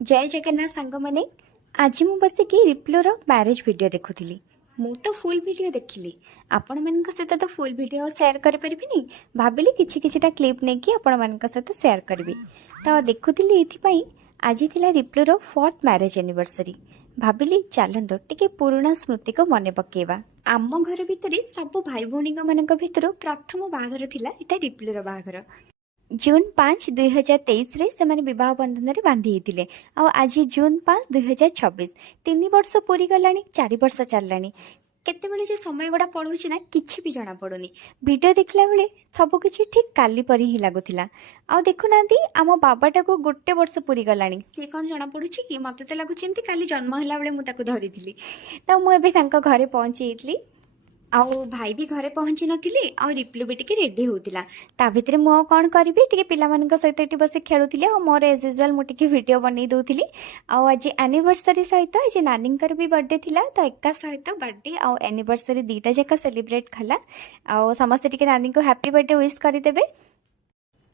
जय जगन्नाथ सांग मैंने आज मु बसिकी रिप्लोर मैरिज वीडियो देखुली। मु तो फुल वीडियो देखिली। आपण मान सहित तो फुल वीडियो शेयर करें भाविली किछिटा क्लिप नहीं कि आपण मान सहित शेयर करी। तो देखुली ये आज थी रिप्लोर 4th मैरिज एनिवर्सरी। भाविली चलत टिके पुराणा स्मृति को मन पकेवा। आम घर भितर सब भाई भौणी मान भर प्रथम बाहागर थिला एटा रिप्लोर बाहागर। जून 5 2023 रे से माने विवाह बंधन रे बांधी होते। आज जून 5 2026 3 वर्ष पूरी गलानी 4 वर्ष चललानी। केतेबेले जे समय गुड़ा पड़ोची ना किछि भी जना पड़ुनी। वीडियो देखला बेले सब किछि ठीक काली परी ही लागुथिला। आ देखुनांती आम बाबाटा को गोटे वर्ष पूरी गलानी सी कौन जना पड़ुची कि मते तो लागुछि एमती काली जन्म होला बेले मु ताको धरिथिली। तो मु एबे तांको घरे पहुंची जेतली। आउ भाई भी घरे पहुँची नथिली आ रिप्लू भी टिके रेडी होतिला। ता भितरे मु कौन करी टिके पिलामानक सहित एटी बस खेलुथिली आ मोर एज यूजुअल मु टिके वीडियो बनै दउथिली। आ आज एनिवर्सरी सहित आज नानींकर भी बर्थडे थिला तो एका सहित बर्थडे आ एनिवर्सरी दीटा जका सेलिब्रेट खला। आ समस्त टिके नानी को हैप्पी बर्थडे विश करि देबे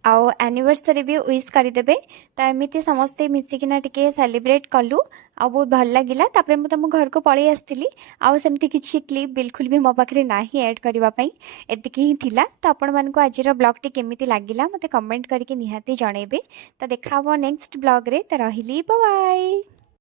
आउ एनिवर्सरी भी विश करदेवे। तो एमती समस्ते मिसिकिना टिके सेलिब्रेट कलु आ बहुत भल लगिला। तापरे मु तुम घर को पळै आस्तिली। आउ सेमती किछि क्लिप बिल्कुल भी मो पाखरे नाही ऐड करबा पई एतिकी ही थिला। तो आपण मानको आजिर ब्लॉग टी केमिति लागिला मते कमेंट करके निहाती जणेबे। तो देखा हबो नेक्स्ट ब्लॉग रे। तो रहिली बाय बाय।